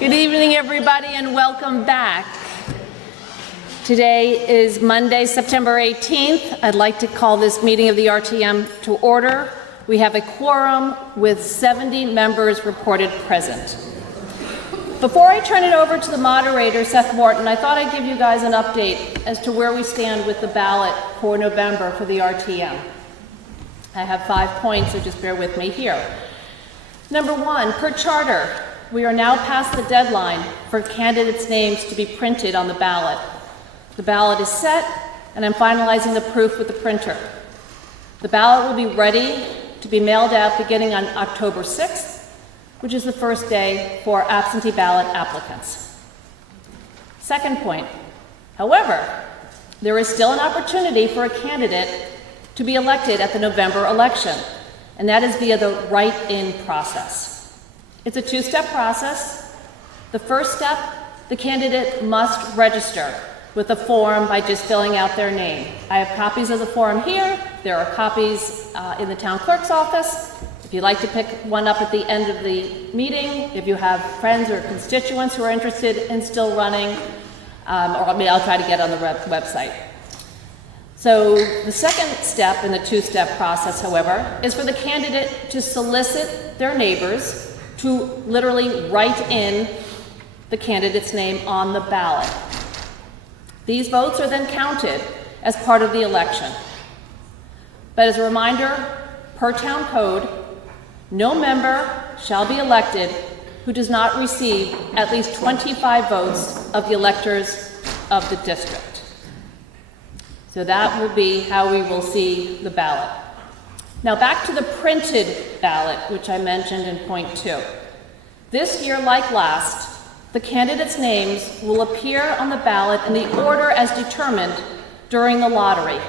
Good evening, everybody, and welcome back. Today is Monday, September 18th. I'd like to call this meeting of the RTM to order. We have a quorum with 70 members reported present. Before I turn it over to the moderator, Seth Morton, I thought I'd give you guys an update as to where we stand with the ballot for November for the RTM. I have 5 points, so just bear with me here. Number one, per charter, we are now past the deadline for candidates' names to be printed on the ballot. The ballot is set, and I'm finalizing the proof with the printer. The ballot will be ready to be mailed out beginning on October 6th, which is the first day for absentee ballot applicants. Second point, however, there is still an opportunity for a candidate to be elected at the November election, and that is via the write-in process. It's a two-step process. The first step, the candidate must register with a form by just filling out their name. I have copies of the form here. There are copies in the town clerk's office. If you'd like to pick one up at the end of the meeting, if you have friends or constituents who are interested in still running, or maybe I'll try to get on the website. So the second step in the two-step process, however, is for the candidate to solicit their neighbors to literally write in the candidate's name on the ballot. These votes are then counted as part of the election. But as a reminder, per town code, no member shall be elected who does not receive at least 25 votes of the electors of the district. So that will be how we will see the ballot. Now back to the printed ballot, which I mentioned in point 2. This year, like last, the candidates' names will appear on the ballot in the order as determined during the lottery,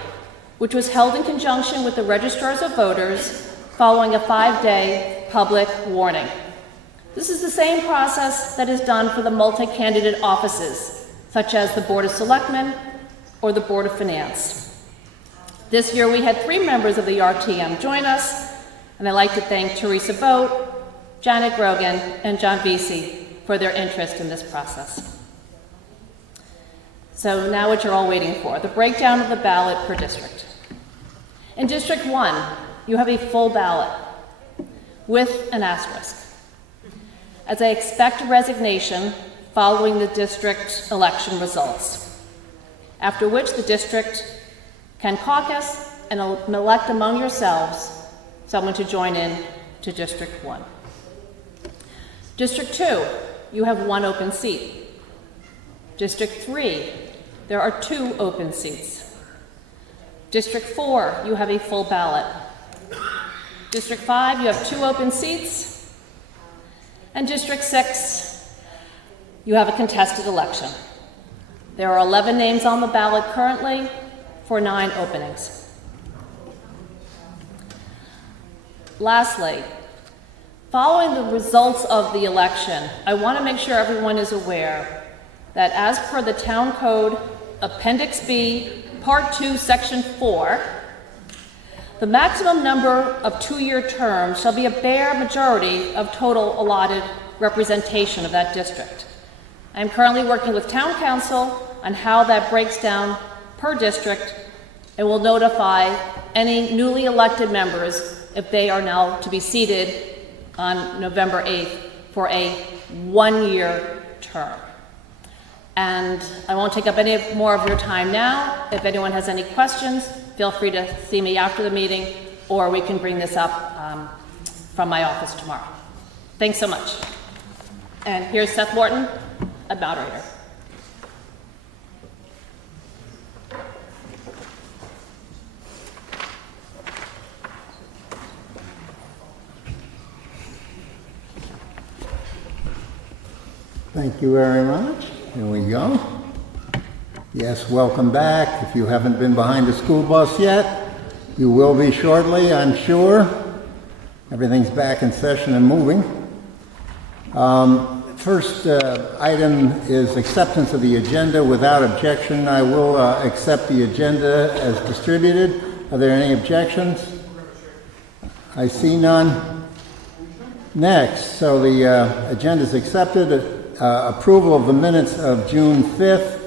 which was held in conjunction with the registrars of voters following a 5-day public warning. This is the same process that is done for the multi-candidate offices, such as the Board of Selectmen or the Board of Finance. This year we had 3 members of the RTM join us, and I'd like to thank Teresa Vogt, Janet Grogan, and John Vesey for their interest in this process. So now what you're all waiting for, the breakdown of the ballot per district. In District 1, you have a full ballot with an asterisk, as I expect resignation following the district election results, after which the district can caucus and elect among yourselves someone to join in to District 1. District 2, you have 1 open seat. District 3, there are 2 open seats. District 4, you have a full ballot. District 5, you have 2 open seats. And District 6, you have a contested election. There are 11 names on the ballot currently for 9 openings. Lastly, following the results of the election, I want to make sure everyone is aware that as per the Town Code, Appendix B, Part 2, Section 4, the maximum number of 2-year terms shall be a bare majority of total allotted representation of that district. I am currently working with Town Council on how that breaks down per district and will notify any newly elected members if they are now to be seated on November 8th for a 1-year term. And I won't take up any more of your time now. If anyone has any questions, feel free to see me after the meeting, or we can bring this up from my office tomorrow. Thanks so much. And here's Seth Morton, a moderator. Thank you very much. Here we go. Yes, welcome back. If you haven't been behind the school bus yet, you will be shortly, I'm sure. Everything's back in session and moving. First item is acceptance of the agenda. Without objection, I will accept the agenda as distributed. Are there any objections? I see none. Next, so the agenda is accepted. Approval of the minutes of June 5th.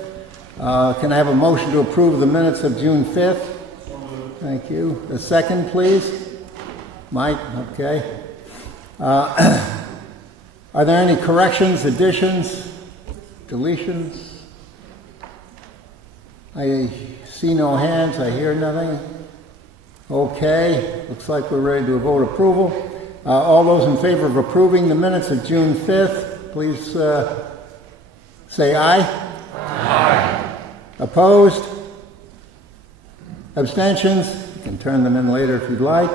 Can I have a motion to approve the minutes of June 5th? Thank you. A second, please. Mike, okay. Are there any corrections, additions, deletions? I see no hands, I hear nothing. Okay, looks like we're ready to vote approval. All those in favor of approving the minutes of June 5th, please say aye. Aye. Opposed? Abstentions? You can turn them in later if you'd like.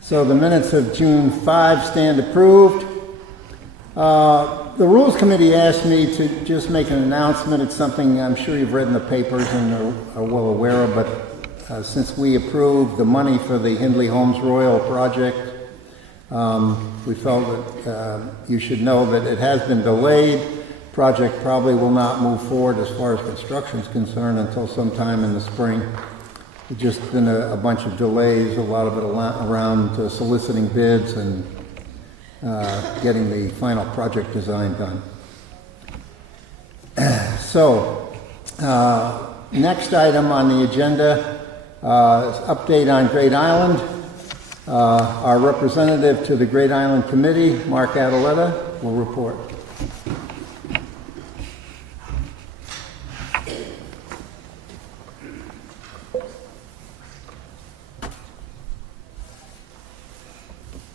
So the minutes of June 5 stand approved. The Rules Committee asked me to just make an announcement. It's something I'm sure you've read in the papers and are well aware of, but since we approved the money for the Hindley Homes Royal project, we felt that you should know that it has been delayed. Project probably will not move forward as far as construction is concerned until sometime in the spring. There's just been a bunch of delays, a lot of it around soliciting bids and getting the final project design done. So, next item on the agenda is update on Great Island. Our representative to the Great Island Committee, Mark Adaletta, will report.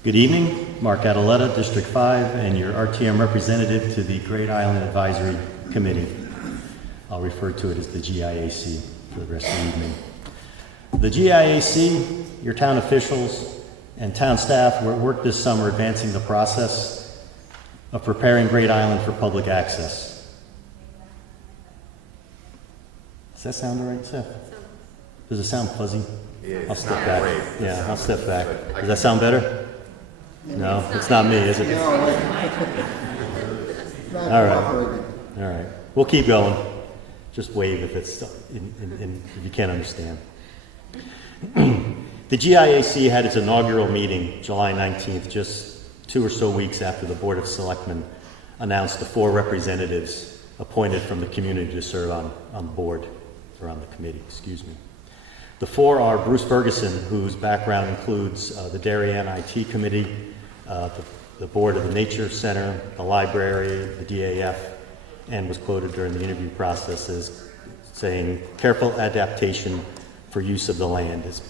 Good evening, Mark Adaletta, District 5, and your RTM representative to the Great Island Advisory Committee. I'll refer to it as the GIAC for the rest of the evening. The GIAC, your town officials, and town staff worked this summer advancing the process of preparing Great Island for public access. Does that sound all right, Seth? Does it sound fuzzy? I'll step back. Yeah, I'll step back. Does that sound better? No, it's not me, is it? All right. We'll keep going. Just wave if it's if you can't understand. The GIAC had its inaugural meeting July 19th, just 2 or so weeks after the Board of Selectmen announced the 4 representatives appointed from the community to serve on the board, or on the committee, excuse me. The 4 are Bruce Ferguson, whose background includes the Darien IT Committee, the board of the Nature Center, the library, the DAF, and was quoted during the interview process as saying, careful adaptation for use of the land is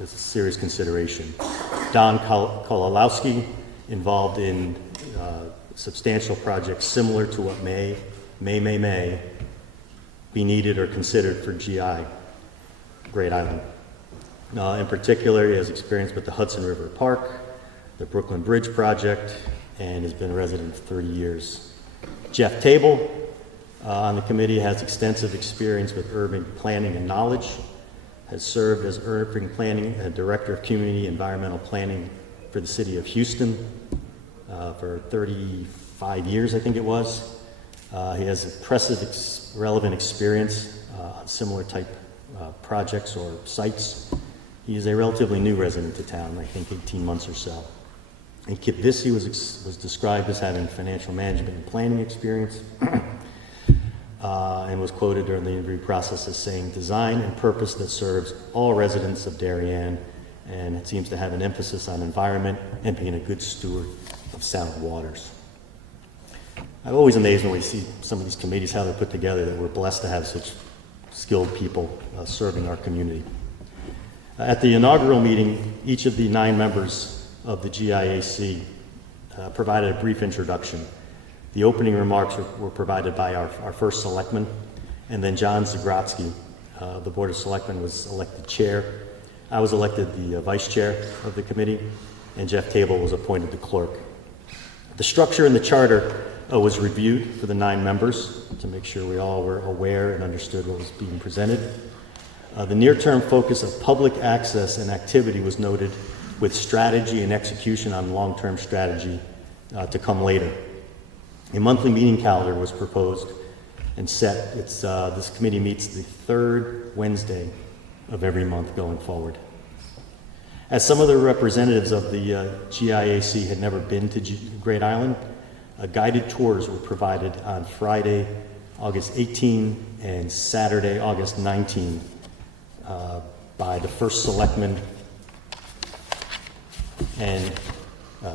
a serious consideration. Don Kololowski, involved in substantial projects similar to what may be needed or considered for GI, Great Island. In particular, he has experience with the Hudson River Park, the Brooklyn Bridge project, and has been a resident for 30 years. Jeff Table on the committee has extensive experience with urban planning and knowledge, has served as urban planning and director of community environmental planning for the city of Houston for 35 years, I think it was. He has impressive relevant experience on similar type projects or sites. He is a relatively new resident to town, I think 18 months or so. And Kip Vissy was described as having financial management and planning experience and was quoted during the interview process as saying, design and purpose that serves all residents of Darien, and it seems to have an emphasis on environment and being a good steward of sound waters. I'm always amazed when we see some of these committees, how they're put together, that we're blessed to have such skilled people serving our community. At the inaugural meeting, each of the 9 members of the GIAC provided a brief introduction. The opening remarks were provided by our first selectman, and then John Zagrotsky, the Board of Selectmen, was elected chair. I was elected the vice chair of the committee, and Jeff Table was appointed the clerk. The structure in the charter was reviewed for the 9 members to make sure we all were aware and understood what was being presented. The near-term focus of public access and activity was noted, with strategy and execution on long-term strategy to come later. A monthly meeting calendar was proposed and set. This committee meets the 3rd Wednesday of every month going forward. As some of the representatives of the GIAC had never been to Great Island, guided tours were provided on Friday, August 18 and Saturday, August 19 by the first selectman and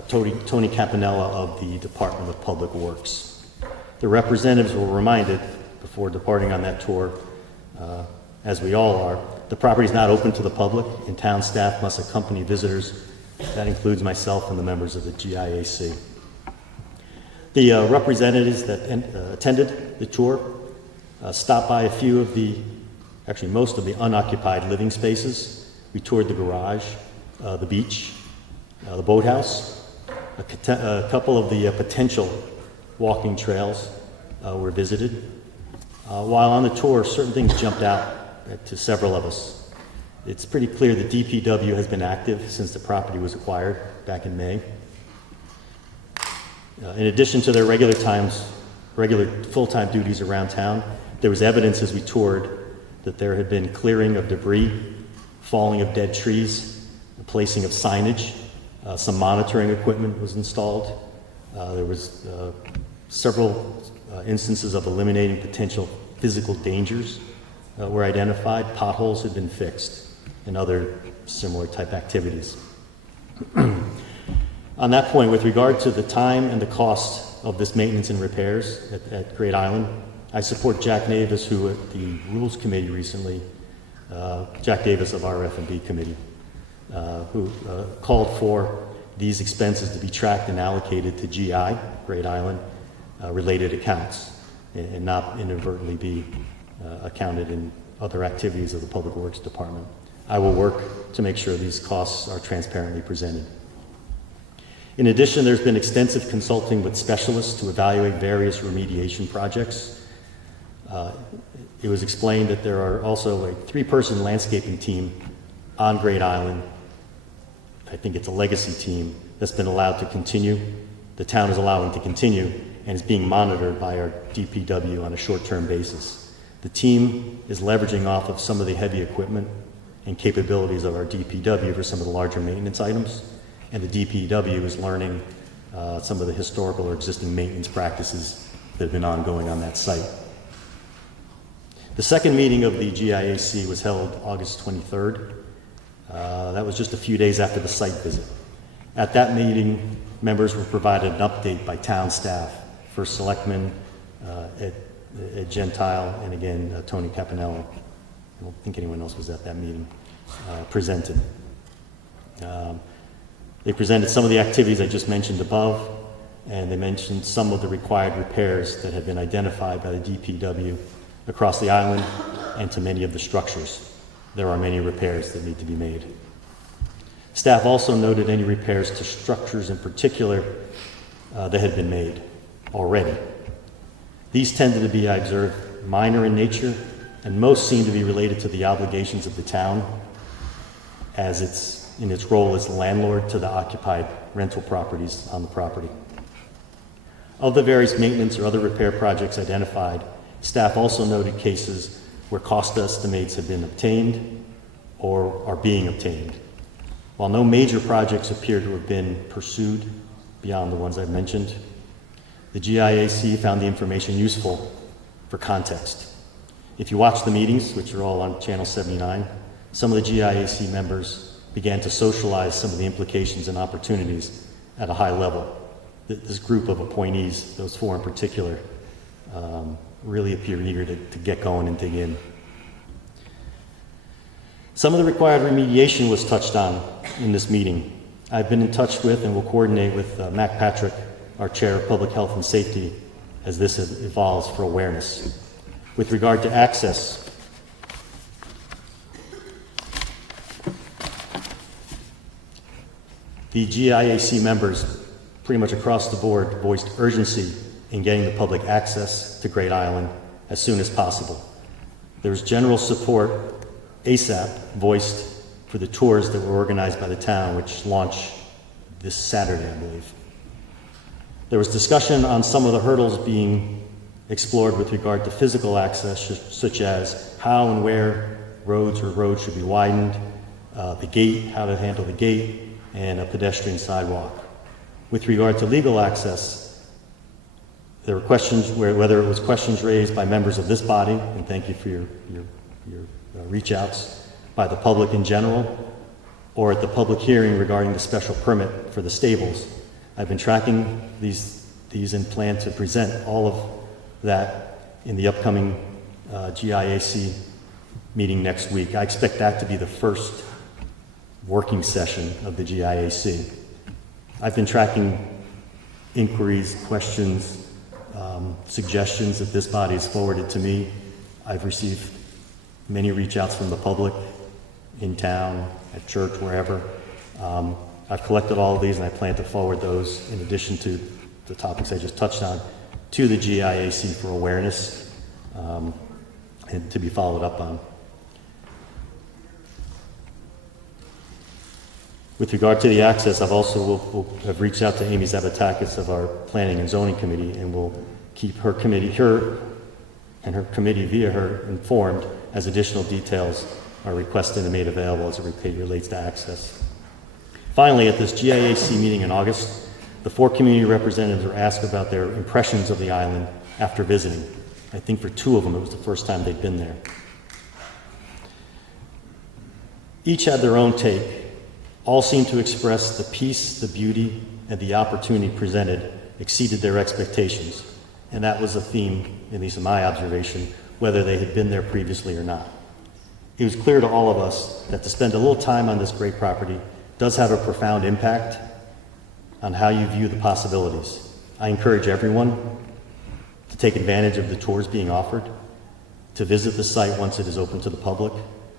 Tony Campanella of the Department of Public Works. The representatives were reminded before departing on that tour, as we all are, the property is not open to the public and town staff must accompany visitors. That includes myself and the members of the GIAC. The representatives that attended the tour stopped by a few of actually most of the unoccupied living spaces. We toured the garage, the beach, the boathouse. A couple of the potential walking trails were visited. While on the tour, certain things jumped out to several of us. It's pretty clear the DPW has been active since the property was acquired back in May. In addition to their regular full-time duties around town, there was evidence as we toured that there had been clearing of debris, falling of dead trees, the placing of signage, some monitoring equipment was installed. There was several instances of eliminating potential physical dangers were identified, potholes had been fixed, and other similar type activities. On that point, with regard to the time and the cost of this maintenance and repairs at Great Island, I support Jack Davis, who at the Rules Committee recently, Jack Davis of our F&B Committee, who called for these expenses to be tracked and allocated to GI, Great Island, related accounts, and not inadvertently be accounted in other activities of the Public Works Department. I will work to make sure these costs are transparently presented. In addition, there's been extensive consulting with specialists to evaluate various remediation projects. It was explained that there are also a 3-person landscaping team on Great Island. I think it's a legacy team that's been allowed to continue. The town is allowing to continue and is being monitored by our DPW on a short-term basis. The team is leveraging off of some of the heavy equipment and capabilities of our DPW for some of the larger maintenance items, and the DPW is learning some of the historical or existing maintenance practices that have been ongoing on that site. The second meeting of the GIAC was held August 23rd. That was just a few days after the site visit. At that meeting, members were provided an update by town staff, First Selectman Ed Gentile, and again, Tony Campanella. I don't think anyone else was at that meeting, presented. They presented some of the activities I just mentioned above, and they mentioned some of the required repairs that had been identified by the DPW across the island and to many of the structures. There are many repairs that need to be made. Staff also noted any repairs to structures in particular that had been made already. These tended to be, I observed, minor in nature, and most seem to be related to the obligations of the town as it's in its role as landlord to the occupied rental properties on the property. Of the various maintenance or other repair projects identified, staff also noted cases where cost estimates have been obtained or are being obtained. While no major projects appear to have been pursued beyond the ones I've mentioned, the GIAC found the information useful for context. If you watch the meetings, which are all on Channel 79, some of the GIAC members began to socialize some of the implications and opportunities at a high level. This group of appointees, those 4 in particular, really appear eager to get going and dig in. Some of the required remediation was touched on in this meeting. I've been in touch with and will coordinate with Mac Patrick, our Chair of Public Health and Safety, as this evolves for awareness. With regard to access, the GIAC members pretty much across the board voiced urgency in getting the public access to Great Island as soon as possible. There's general support, ASAP, voiced for the tours that were organized by the town, which launch this Saturday, I believe. There was discussion on some of the hurdles being explored with regard to physical access, such as how and where roads should be widened, the gate, how to handle the gate, and a pedestrian sidewalk. With regard to legal access, there were questions, whether it was questions raised by members of this body, and thank you for your reach outs, by the public in general, or at the public hearing regarding the special permit for the stables. I've been tracking these and plan to present all of that in the upcoming GIAC meeting next week. I expect that to be the first working session of the GIAC. I've been tracking inquiries, questions, suggestions that this body has forwarded to me. I've received many reach outs from the public in town, at church, wherever. I've collected all of these and I plan to forward those, in addition to the topics I just touched on, to the GIAC for awareness and to be followed up on. With regard to the access, I've also have reached out to Amy Zavatakis of our Planning and Zoning Committee, and will keep her and her committee via her informed as additional details are requested and made available as it relates to access. Finally, at this GIAC meeting in August, the 4 community representatives were asked about their impressions of the island after visiting. I think for 2 of them, it was the first time they'd been there. Each had their own take. All seemed to express the peace, the beauty, and the opportunity presented exceeded their expectations. And that was a theme, at least in my observation, whether they had been there previously or not. It was clear to all of us that to spend a little time on this great property does have a profound impact on how you view the possibilities. I encourage everyone to take advantage of the tours being offered, to visit the site once it is open to the public,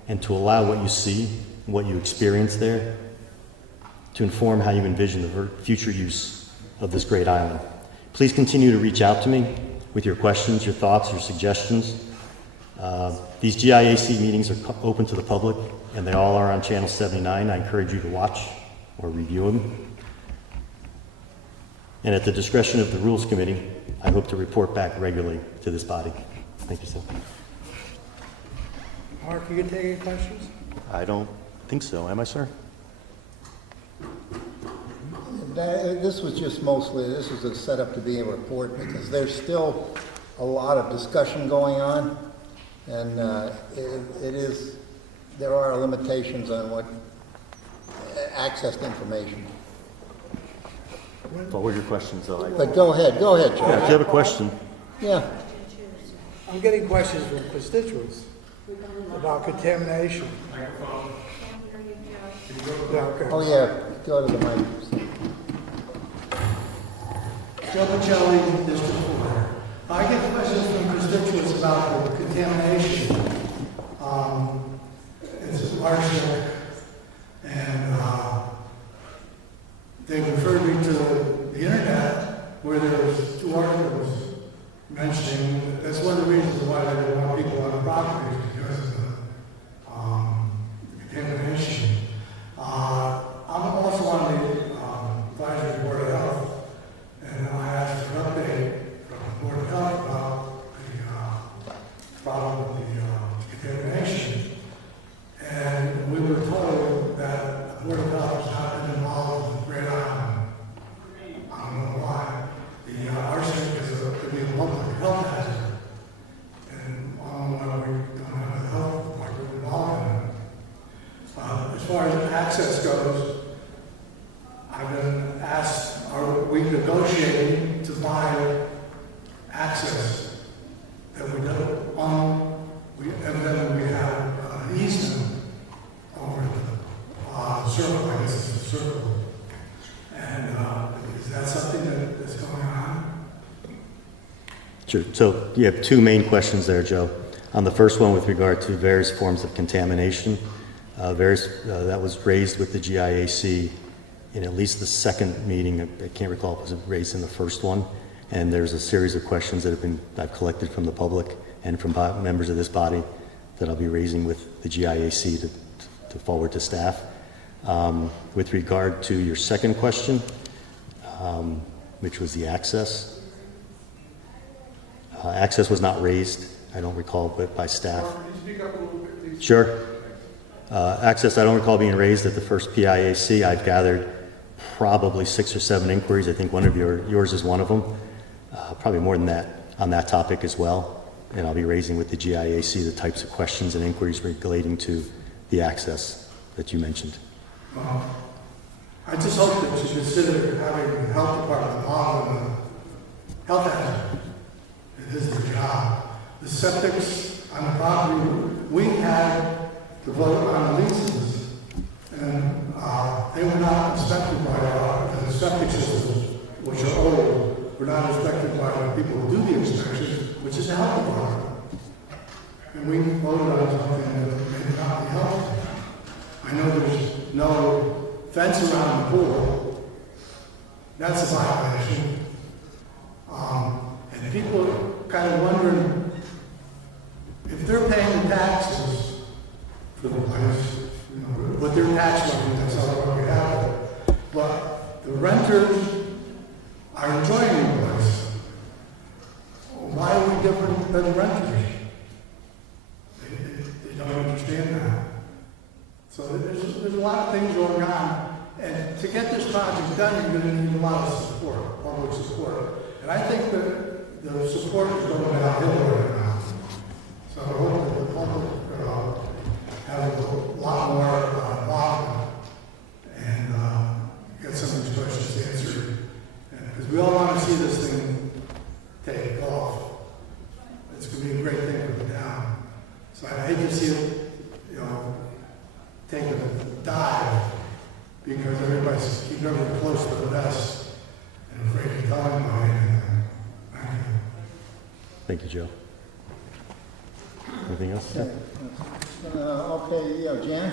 and to allow what you see, what you experience there, to inform how you envision the future use of this great island. Please continue to reach out to me with your questions, your thoughts, your suggestions. These GIAC meetings are open to the public, and they all are on Channel 79. I encourage you to watch or review them. And at the discretion of the Rules Committee, I hope to report back regularly to this body. Thank you, sir. Mark, you can take any questions? I don't think so. Am I, sir? This was just mostly, this was a setup to be a report, because there's still a lot of discussion going on, and there are limitations on what access to information. Forward your questions, though. But go ahead, Yeah, Charlie. if you have a question. Yeah. I'm getting questions from constituents about contamination. Yeah, okay. Oh, yeah, go to the mic. Joe Pacelli, District 4. I get questions from constituents about the contamination. It's arsenic, and they referred me to the internet where there was 2 articles mentioning that's one of the reasons why they don't want people on the property, because of the contamination. I'm also on the advisory board of health. And I asked for an update from the Board of Health about the problem with the contamination. And we were told that the Board of Health has not been involved with Great Island. I don't know why. The arsenic could be a public health hazard. And I don't know why we don't have a health department involved in it. As far as access goes, I've been asked, are we negotiating to buy access that we don't own? Evidently we have an easement over the circle, I guess it's a circle. And is that something that's going on? Sure. So you have 2 main questions there, Joe. On the first one with regard to various forms of contamination, that was raised with the GIAC in at least the second meeting. I can't recall if it was raised in the first one. And there's a series of questions that I've collected from the public and from members of this body that I'll be raising with the GIAC to forward to staff. With regard to your second question, which was the access. Access was not raised, I don't recall, but by staff. Can you speak up a little bit, please? Sure. Access, I don't recall being raised at the first PIAC. I've gathered probably 6 or 7 inquiries. I think one of yours is one of them. Probably more than that on that topic as well. And I'll be raising with the GIAC the types of questions and inquiries relating to the access that you mentioned. I just hope that you consider having the health department involved in the health hazard. It is their job. The septics on the property, we had to vote on leases, and they were not inspected by the septic systems, which are old, were not inspected by the people who do the inspections, which is the health department. And we voted on something that may not be helpful. I know there's no fence around the pool. That's a violation. And people are kind of wondering if they're paying the taxes for the place, you know, what their tax money, that's all we have. But the renters are enjoying the place. Why are we different than the renters? They don't understand that. So there's a lot of things going on. And to get this project done, you're going to need a lot of support, public support. And I think that the support is going downhill right now. So I hope that the public have a lot more involvement and get some of these questions answered. Because we all want to see this thing take off. It's going to be a great thing for the town. So I hate to see it, take a dive because everybody's keeping everything close to the vest and afraid to tell anybody anything. Thank you. Thank you, Joe. Anything else? Okay, Jan?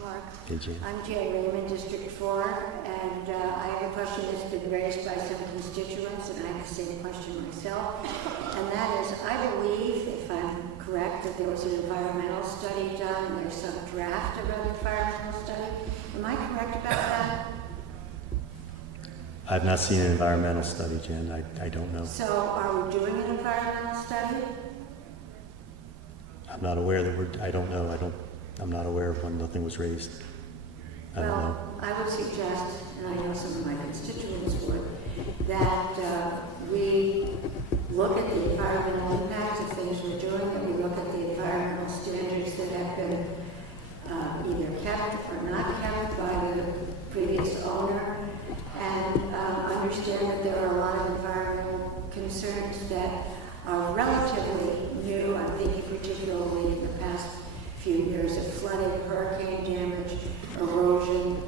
Mark. Hey, Jane. I'm Jay Raymond, District 4, and I have a question that's been raised by some constituents, and I have the same question myself. And that is, I believe, if I'm correct, that there was an environmental study done, and there's some draft of an environmental study. Am I correct about that? I've not seen an environmental study, Jan. I don't know. So are we doing an environmental study? I'm not aware that I don't know. I'm not aware of when nothing was raised. I don't know. Well, I would suggest, and I know some of my constituents would, that we look at the environmental impacts of things we're doing, that we look at the environmental standards that have been either kept or not kept by the previous owner, and understand that there are a lot of environmental concerns that are relatively new. I'm thinking particularly in the past few years of flooding, hurricane damage, erosion,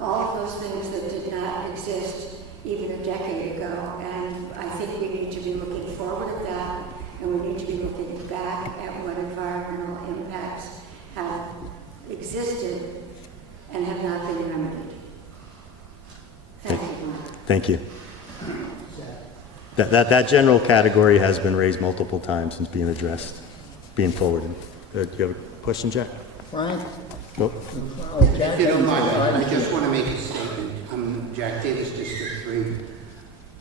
all of those things that did not exist even a decade ago. And I think we need to be looking forward at that, and we need to be looking back at what environmental impacts have existed and have not been remedied. Thank you, Mark. Thank you. That general category has been raised multiple times and being addressed, being forwarded. Do you have a question, Jack? Frank? Nope. Jack? If you don't mind, I just want to make a statement. I'm Jack Davis, District 3.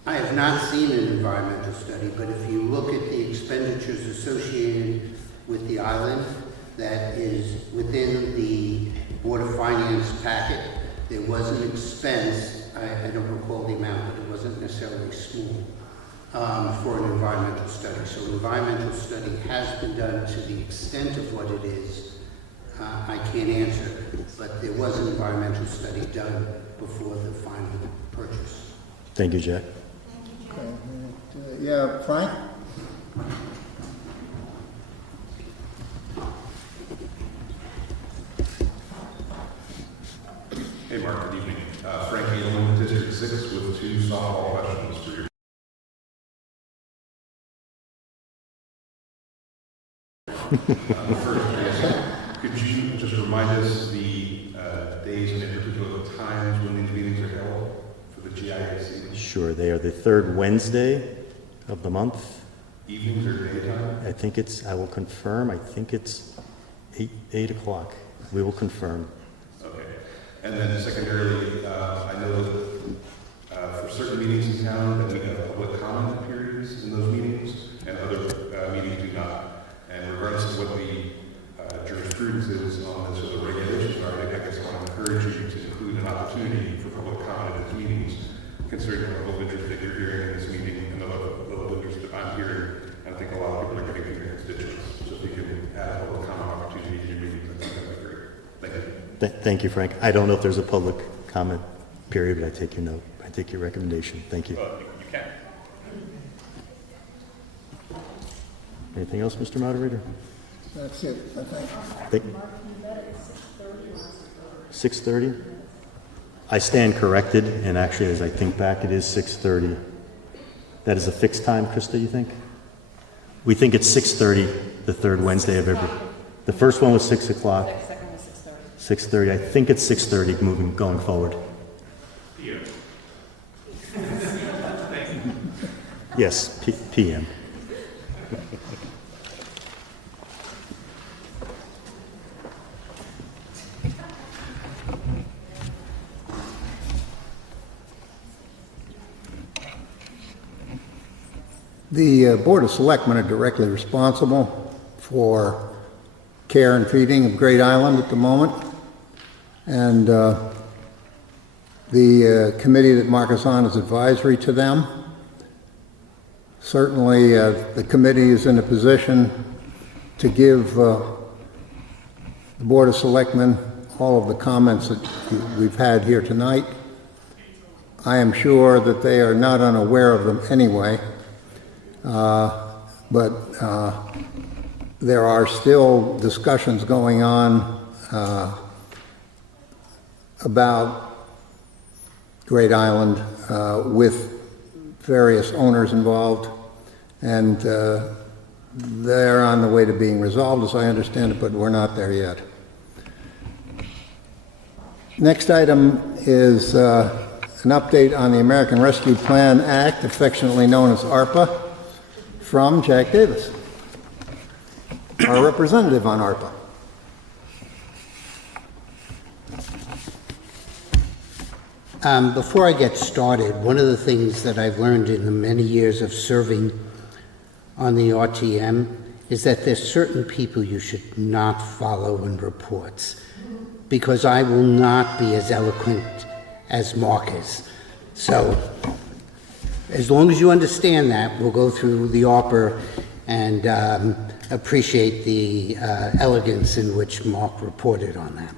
I have not seen an environmental study, but if you look at the expenditures associated with the island that is within the Board of Finance packet, there was an expense, I don't recall the amount, but it wasn't necessarily small, for an environmental study. So an environmental study has been done. To the extent of what it is, I can't answer, but there was an environmental study done before the final purchase. Thank you, Jack. Okay. Yeah, Frank? Hey, Mark, good evening. Frank Edelman, District 6, with 2 softball questions for your. First, could you just remind us the days and in particular the times when these meetings are held for the GIAC? Sure, they are the third Wednesday of the month. Evenings or daytime? I will confirm, I think it's 8 o'clock. We will confirm. Okay. And then secondarily, I know that for certain meetings in town that we have public comment periods in those meetings, and other meetings do not. And regardless of what the jurisprudence is on this or the regulations are, I guess I want to encourage you to include an opportunity for public comment at these meetings, considering the level of interest that you're hearing in this meeting and the level of interest that I'm hearing. And I think a lot of people are getting their constituents. So if you can add public comment opportunity in your meetings, I think that'd be great. Thank you. Thank you, Frank. I don't know if there's a public comment period, but I take your note. I take your recommendation. Thank you. You can. Anything else, Mr. Moderator? That's it, I think. Thank- 6:30? I stand corrected, and actually, as I think back, it is 6:30. That is a fixed time, Krista, you think? We think it's 6:30, the third Wednesday of every... The first one was 6 o'clock. The second was 6:30. 6:30. I think it's 6:30 going forward. Yes, PM. The Board of Selectmen are directly responsible for care and feeding of Great Island at the moment. And the committee that Mark is on is advisory to them. Certainly, the committee is in a position to give the Board of Selectmen all of the comments that we've had here tonight. I am sure that they are not unaware of them anyway. But there are still discussions going on about Great Island with various owners involved, and they're on the way to being resolved, as I understand it, but we're not there yet. Next item is an update on the American Rescue Plan Act, affectionately known as ARPA, from Jack Davis, our representative on ARPA. Before I get started, one of the things that I've learned in the many years of serving on the RTM is that there's certain people you should not follow in reports, because I will not be as eloquent as Mark is. So, as long as you understand that, we'll go through the ARPA and appreciate the elegance in which Mark reported on that.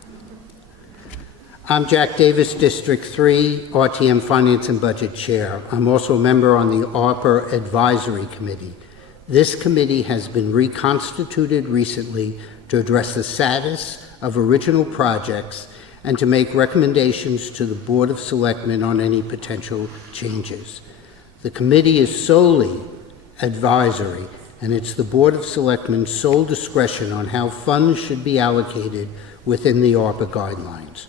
I'm Jack Davis, District 3, RTM Finance and Budget Chair. I'm also a member on the ARPA Advisory Committee. This committee has been reconstituted recently to address the status of original projects and to make recommendations to the Board of Selectmen on any potential changes. The committee is solely advisory, and it's the Board of Selectmen's sole discretion on how funds should be allocated within the ARPA guidelines.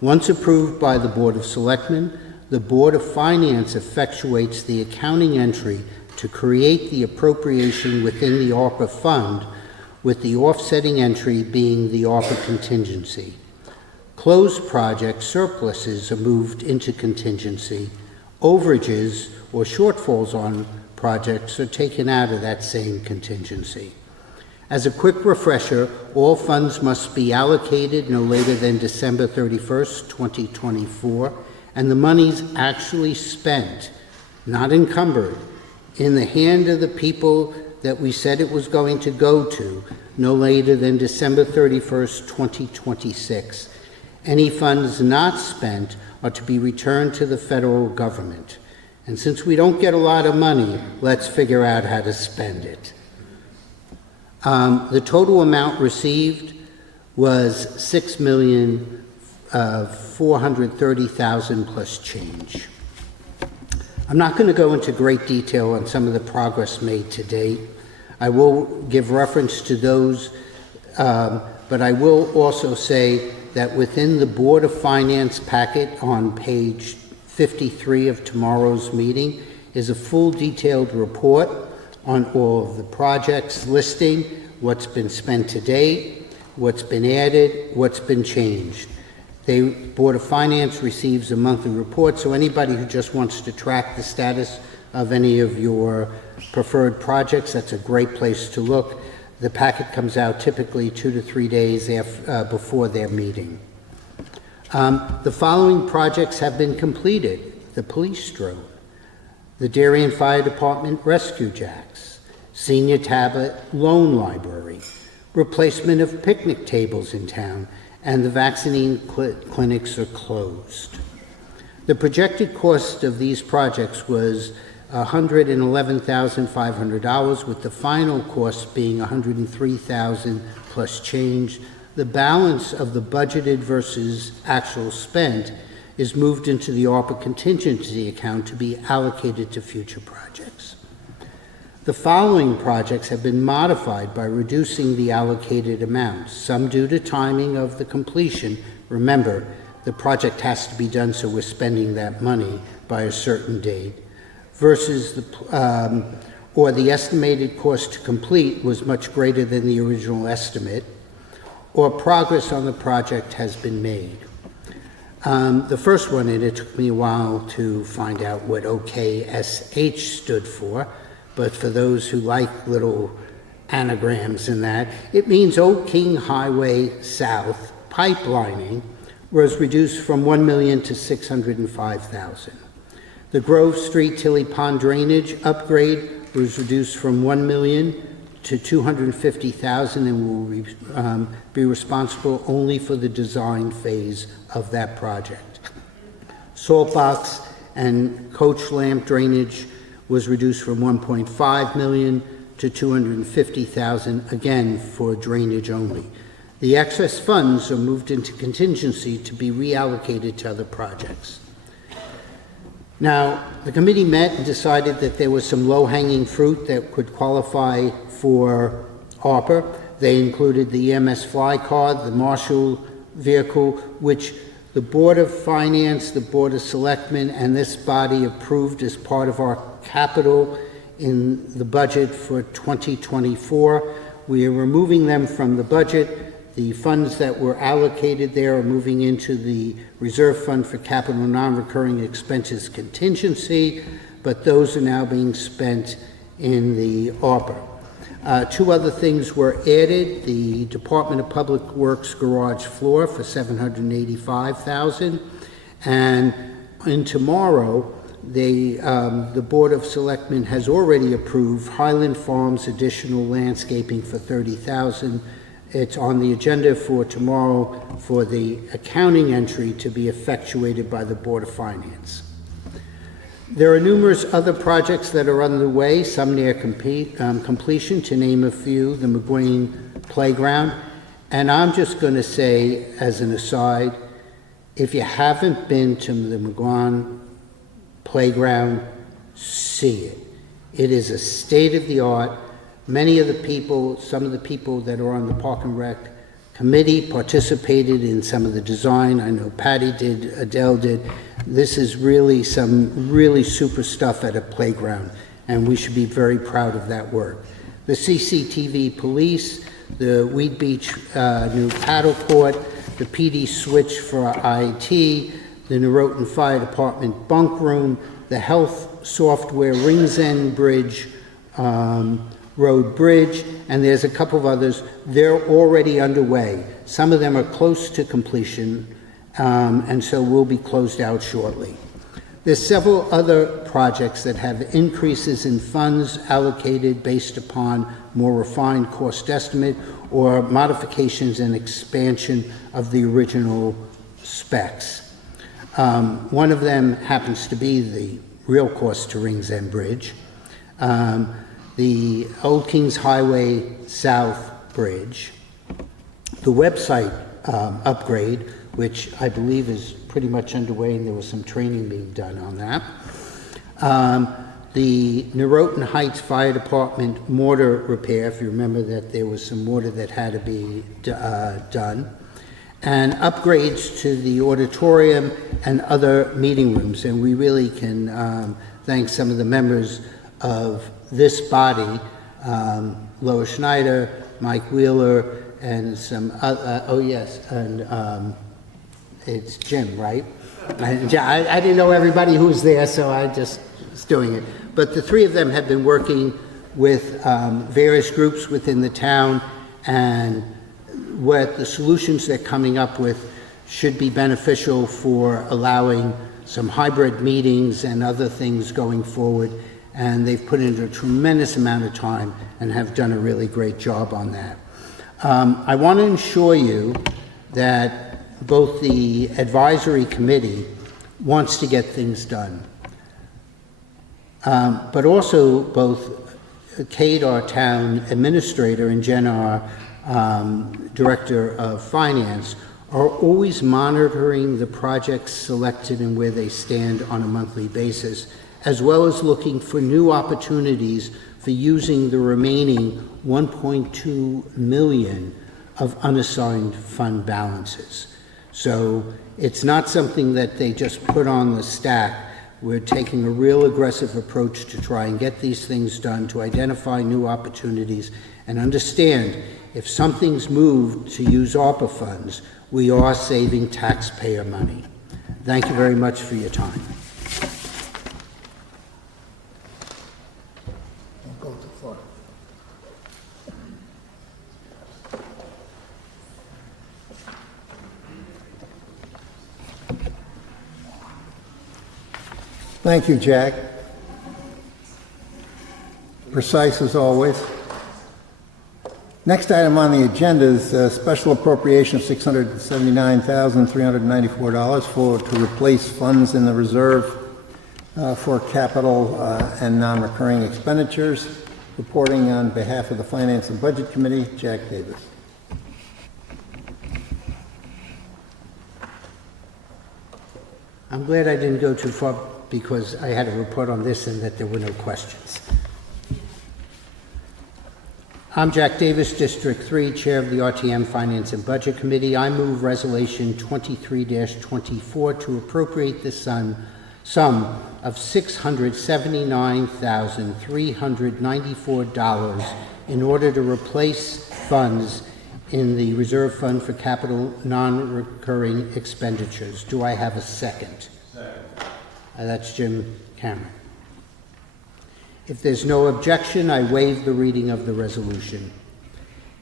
Once approved by the Board of Selectmen, the Board of Finance effectuates the accounting entry to create the appropriation within the ARPA fund, with the offsetting entry being the ARPA contingency. Closed project surpluses are moved into contingency. Overages or shortfalls on projects are taken out of that same contingency. As a quick refresher, all funds must be allocated no later than December 31st, 2024, and the monies actually spent, not encumbered, in the hand of the people that we said it was going to go to no later than December 31st, 2026. Any funds not spent are to be returned to the federal government. And since we don't get a lot of money, let's figure out how to spend it. The total amount received was $6,430,000 plus change. I'm not going to go into great detail on some of the progress made to date. I will give reference to those, but I will also say that within the Board of Finance packet on page 53 of tomorrow's meeting is a full detailed report on all of the projects, listing what's been spent to date, what's been added, what's been changed. The Board of Finance receives a monthly report, so anybody who just wants to track the status of any of your preferred projects, that's a great place to look. The packet comes out typically 2 to 3 days before their meeting. The following projects have been completed: the police drone, the Darien Fire Department rescue jacks, senior tablet loan library, replacement of picnic tables in town, and the vaccine clinics are closed. The projected cost of these projects was $111,500, with the final cost being $103,000 plus change. The balance of the budgeted versus actual spent is moved into the ARPA contingency account to be allocated to future projects. The following projects have been modified by reducing the allocated amounts, some due to timing of the completion. Remember, the project has to be done, so we're spending that money by a certain date, versus the estimated cost to complete was much greater than the original estimate, or progress on the project has been made. The first one, and it took me a while to find out what OKSH stood for, but for those who like little anagrams in that, it means Old King Highway South pipelining was reduced from $1 million to $605,000. The Grove Street Tilly Pond drainage upgrade was reduced from $1 million to $250,000 and will be responsible only for the design phase of that project. Saltbox and Coach Lamp drainage was reduced from $1.5 million to $250,000, again for drainage only. The excess funds are moved into contingency to be reallocated to other projects. Now, the committee met and decided that there was some low-hanging fruit that could qualify for ARPA. They included the EMS fly card, the Marshall vehicle, which the Board of Finance, the Board of Selectmen, and this body approved as part of our capital in the budget for 2024. We are removing them from the budget. The funds that were allocated there are moving into the reserve fund for capital non-recurring expenses contingency, but those are now being spent in the ARPA. Two other things were added: the Department of Public Works garage floor for $785,000, and in tomorrow, the Board of Selectmen has already approved Highland Farms additional landscaping for $30,000. It's on the agenda for tomorrow for the accounting entry to be effectuated by the Board of Finance. There are numerous other projects that are underway, some near completion, to name a few: the McGuane Playground. And I'm just going to say, as an aside, if you haven't been to the McGuane Playground, see it. It is a state-of-the-art. Many of the people, some of the people that are on the Park and Rec committee participated in some of the design. I know Patty did, Adele did. This is really some really super stuff at a playground, and we should be very proud of that work. The CCTV police, the Weed Beach new paddle court, the PD switch for IT, the Norotan Fire Department bunk room, the health software Rings End Bridge, Road Bridge, and there's a couple of others. They're already underway. Some of them are close to completion, and so will be closed out shortly. There's several other projects that have increases in funds allocated based upon more refined cost estimate or modifications and expansion of the original specs. One of them happens to be the real cost to Rings End Bridge. The Old Kings Highway South Bridge, the website upgrade, which I believe is pretty much underway, and there was some training being done on that. The Norotan Heights Fire Department mortar repair, if you remember that there was some mortar that had to be done, and upgrades to the auditorium and other meeting rooms. And we really can thank some of the members of this body, Lois Schneider, Mike Wheeler, and some it's Jim, right? I didn't know everybody who was there, so I just was doing it. but the three of them have been working with various groups within the town, and what the solutions they're coming up with should be beneficial for allowing some hybrid meetings and other things going forward. And they've put in a tremendous amount of time and have done a really great job on that. I want to assure you that both the advisory committee wants to get things done. But also both Kate, our town administrator, and Jen, our director of finance, are always monitoring the projects selected and where they stand on a monthly basis, as well as looking for new opportunities for using the remaining 1.2 million of unassigned fund balances. So it's not something that they just put on the stack. We're taking a real aggressive approach to try and get these things done, to identify new opportunities, and understand if something's moved to use ARPA funds, we are saving taxpayer money. Thank you very much for your time. Don't go too far. Thank you, Jack. Precise as always. Next item on the agenda is a special appropriation of $679,394 to replace funds in the reserve for capital and non-recurring expenditures. Reporting on behalf of the Finance and Budget Committee, Jack Davis. I'm glad I didn't go too far because I had a report on this and that there were no questions. I'm Jack Davis, District 3, Chair of the RTM Finance and Budget Committee. I move Resolution 23-24 to appropriate the sum of $679,394 in order to replace funds in the Reserve Fund for Capital Non-Recurring Expenditures. Do I have a second? Second. That's Jim Cameron. If there's no objection, I waive the reading of the resolution.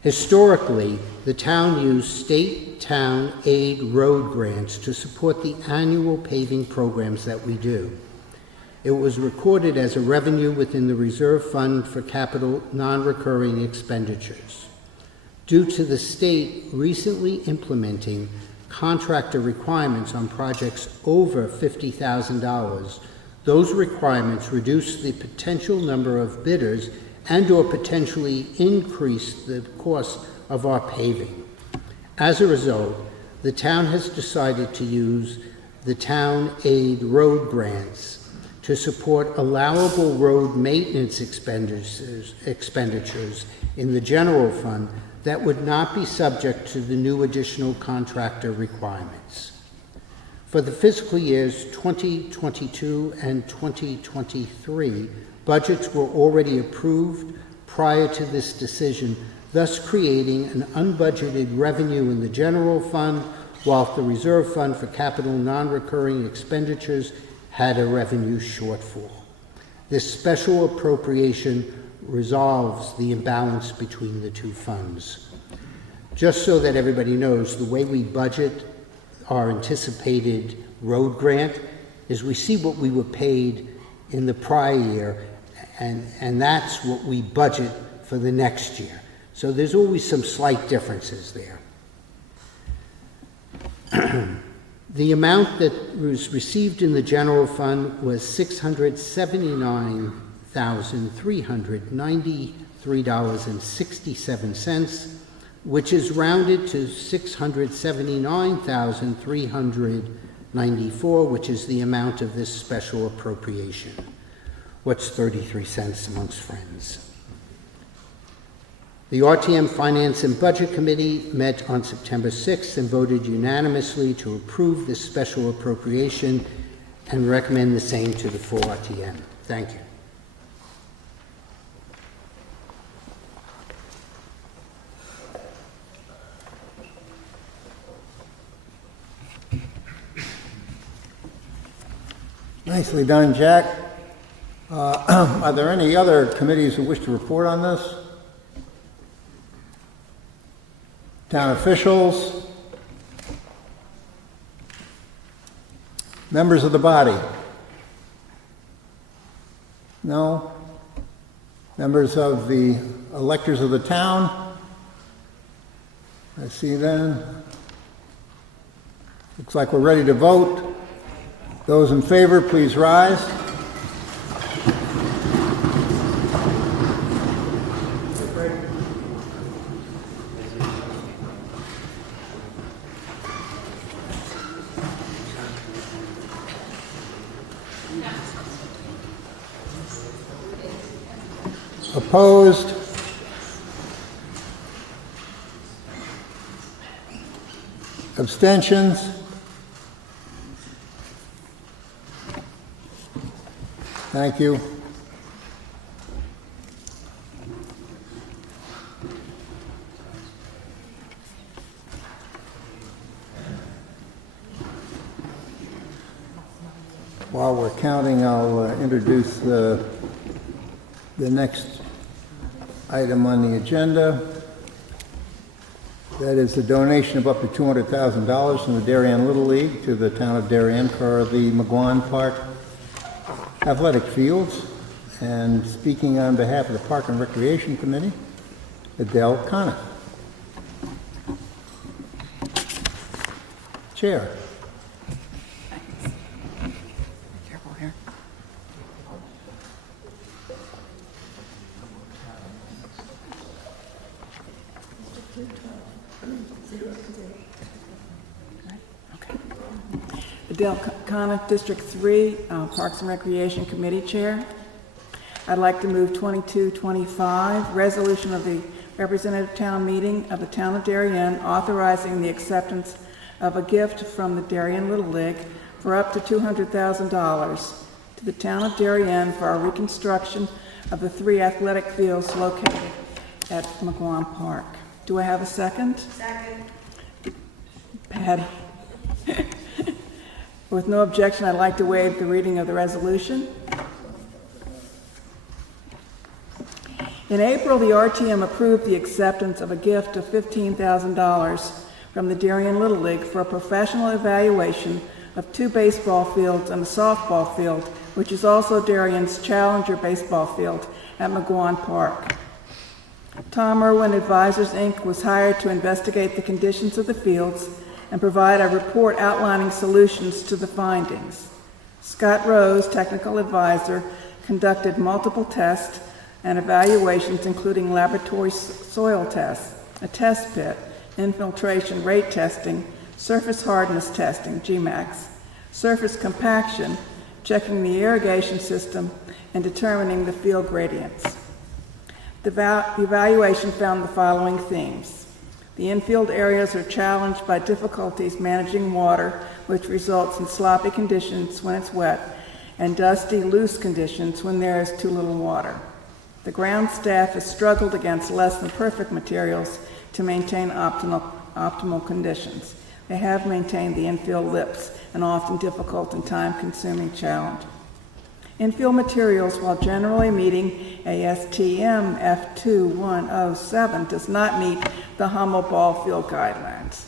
Historically, the town used state town aid road grants to support the annual paving programs that we do. It was recorded as a revenue within the Reserve Fund for Capital Non-Recurring Expenditures. Due to the state recently implementing contractor requirements on projects over $50,000, those requirements reduce the potential number of bidders and or potentially increase the cost of our paving. As a result, the town has decided to use the town aid road grants to support allowable road maintenance expenditures in the general fund that would not be subject to the new additional contractor requirements. For the fiscal years 2022 and 2023, budgets were already approved prior to this decision, thus creating an unbudgeted revenue in the general fund, while the Reserve Fund for Capital Non-Recurring Expenditures had a revenue shortfall. This special appropriation resolves the imbalance between the two funds. Just so that everybody knows, the way we budget our anticipated road grant is we see what we were paid in the prior year, and that's what we budget for the next year. So there's always some slight differences there. The amount that was received in the general fund was $679,393.67, which is rounded to $679,394, which is the amount of this special appropriation. What's 33 cents amongst friends? The RTM Finance and Budget Committee met on September 6th and voted unanimously to approve this special appropriation and recommend the same to the full RTM. Thank you. Nicely done, Jack. Are there any other committees who wish to report on this? Town officials? Members of the body? No? Members of the electors of the town? I see them. Looks like we're ready to vote. Those in favor, please rise. Opposed? Abstentions? Thank you. While we're counting, I'll introduce the next item on the agenda. That is the donation of up to $200,000 from the Darien Little League to the town of Darien for the McGuan Park athletic fields. And speaking on behalf of the Park and Recreation Committee, Adele Coniff. Chair. Careful here. Adele Coniff, District 3, Parks and Recreation Committee Chair. I'd like to move 2225, resolution of the representative town meeting of the town of Darien authorizing the acceptance of a gift from the Darien Little League for up to $200,000 to the town of Darien for a reconstruction of the 3 athletic fields located at McGuan Park. Do I have a second? Second. Patty. With no objection, I'd like to waive the reading of the resolution. In April, the RTM approved the acceptance of a gift of $15,000 from the Darien Little League for a professional evaluation of 2 baseball fields and a softball field, which is also Darien's Challenger baseball field at McGuan Park. Tom Irwin Advisors, Inc. was hired to investigate the conditions of the fields and provide a report outlining solutions to the findings. Scott Rose, technical advisor, conducted multiple tests and evaluations, including laboratory soil tests, a test pit, infiltration rate testing, surface hardness testing, GMAX, surface compaction, checking the irrigation system, and determining the field gradients. The evaluation found the following themes. The infield areas are challenged by difficulties managing water, which results in sloppy conditions when it's wet, and dusty, loose conditions when there is too little water. The ground staff has struggled against less than perfect materials to maintain optimal conditions. They have maintained the infield lips, an often difficult and time-consuming challenge. Infield materials, while generally meeting ASTM F2107, does not meet the Hummel ball field guidelines.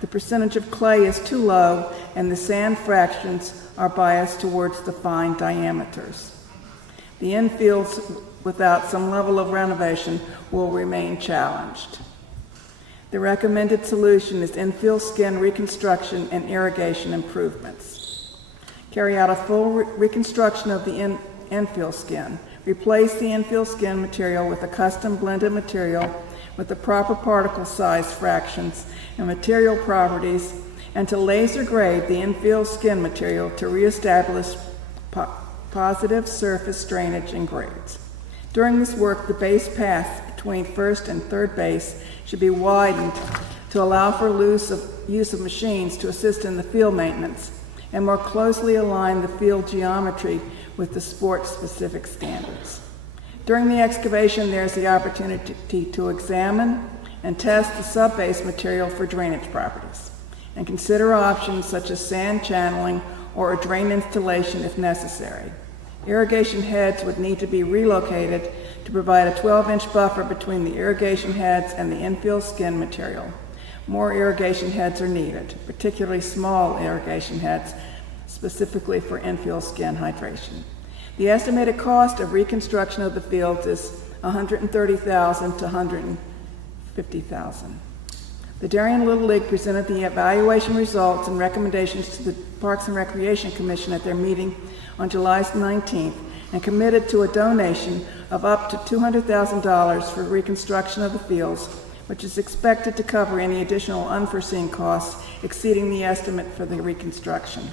The percentage of clay is too low, and the sand fractions are biased towards the fine diameters. The infields without some level of renovation will remain challenged. The recommended solution is infield skin reconstruction and irrigation improvements. Carry out a full reconstruction of the infield skin. Replace the infield skin material with a custom blended material with the proper particle size fractions and material properties, and to laser grade the infield skin material to reestablish positive surface drainage and grades. During this work, the base path between first and third base should be widened to allow for use of machines to assist in the field maintenance and more closely align the field geometry with the sport-specific standards. During the excavation, there's the opportunity to examine and test the sub-base material for drainage properties, and consider options such as sand channeling or a drain installation if necessary. Irrigation heads would need to be relocated to provide a 12-inch buffer between the irrigation heads and the infill skin material. More irrigation heads are needed, particularly small irrigation heads, specifically for infill skin hydration. The estimated cost of reconstruction of the fields is $130,000 to $150,000. The Darien Little League presented the evaluation results and recommendations to the Parks and Recreation Commission at their meeting on July 19th and committed to a donation of up to $200,000 for reconstruction of the fields, which is expected to cover any additional unforeseen costs exceeding the estimate for the reconstruction.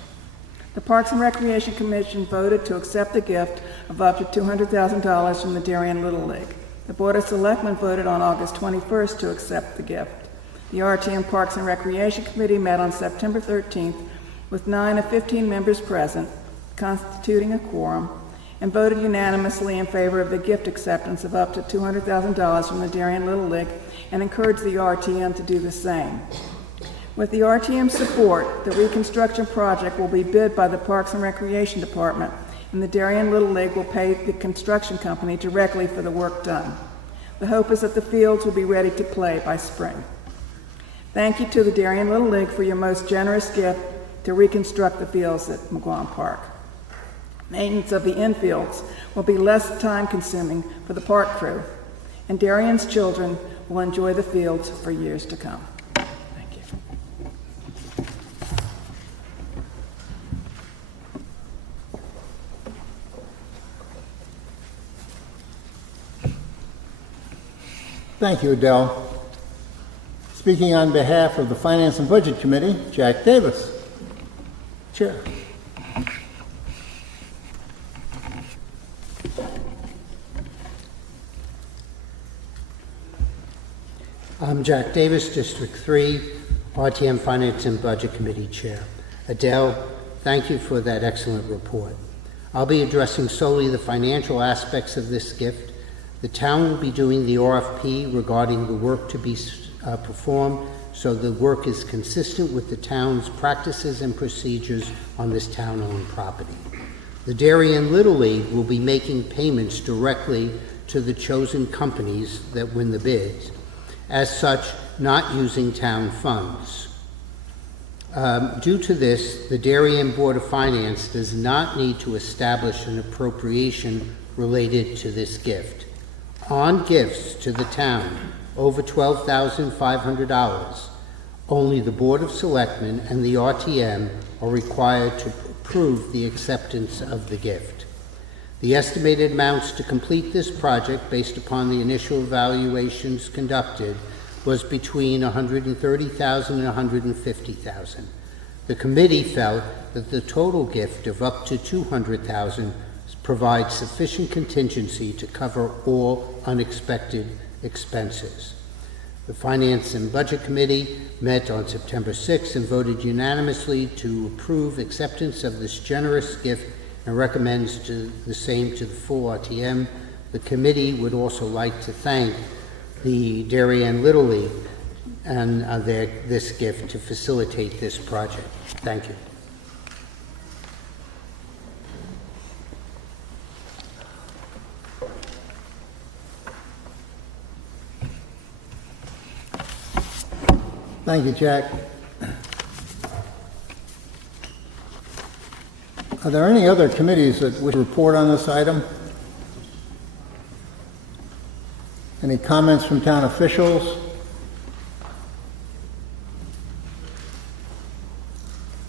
The Parks and Recreation Commission voted to accept the gift of up to $200,000 from the Darien Little League. The Board of Selectmen voted on August 21st to accept the gift. The RTM Parks and Recreation Committee met on September 13th with 9 of 15 members present, constituting a quorum, and voted unanimously in favor of the gift acceptance of up to $200,000 from the Darien Little League and encouraged the RTM to do the same. With the RTM support, the reconstruction project will be bid by the Parks and Recreation Department, and the Darien Little League will pay the construction company directly for the work done. The hope is that the fields will be ready to play by spring. Thank you to the Darien Little League for your most generous gift to reconstruct the fields at McGuan Park. Maintenance of the infields will be less time-consuming for the park crew, and Darien's children will enjoy the fields for years to come. Thank you. Thank you, Adele. Speaking on behalf of the Finance and Budget Committee, Jack Davis. Chair. I'm Jack Davis, District 3, RTM Finance and Budget Committee Chair. Adele, thank you for that excellent report. I'll be addressing solely the financial aspects of this gift. The town will be doing the RFP regarding the work to be performed, so the work is consistent with the town's practices and procedures on this town-owned property. The Darien Little League will be making payments directly to the chosen companies that win the bids, as such, not using town funds. Due to this, the Darien Board of Finance does not need to establish an appropriation related to this gift. On gifts to the town over $12,500, only the Board of Selectmen and the RTM are required to approve the acceptance of the gift. The estimated amounts to complete this project, based upon the initial evaluations conducted, was between $130,000 and $150,000. The committee felt that the total gift of up to $200,000 provides sufficient contingency to cover all unexpected expenses. The Finance and Budget Committee met on September 6th and voted unanimously to approve acceptance of this generous gift and recommends the same to the full RTM. The committee would also like to thank the Darien Little League and this gift to facilitate this project. Thank you. Thank you, Jack. Are there any other committees that would report on this item? Any comments from town officials?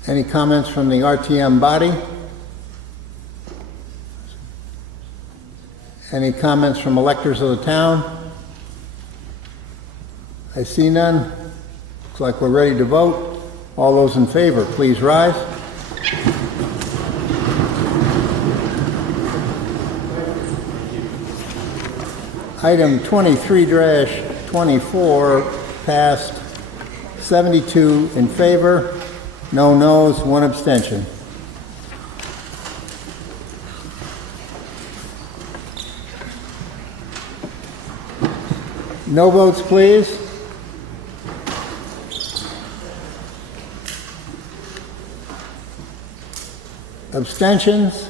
Any comments from the RTM body? Any comments from electors of the town? I see none. Looks like we're ready to vote. All those in favor, please rise. Item 23-24 passed 72 in favor, no noes, 1 abstention. No votes, please. Abstentions?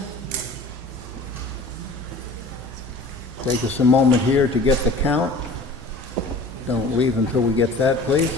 Take us a moment here to get the count. Don't leave until we get that, please.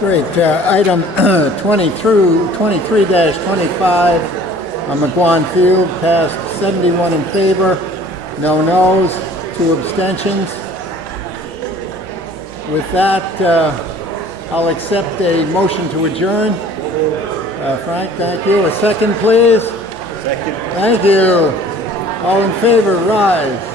Great. Item 23-25 on McGuan Field, passed 71 in favor, no noes, 2 abstentions. With that, I'll accept a motion to adjourn. Frank, thank you. A second, please. Second. Thank you. All in favor, rise.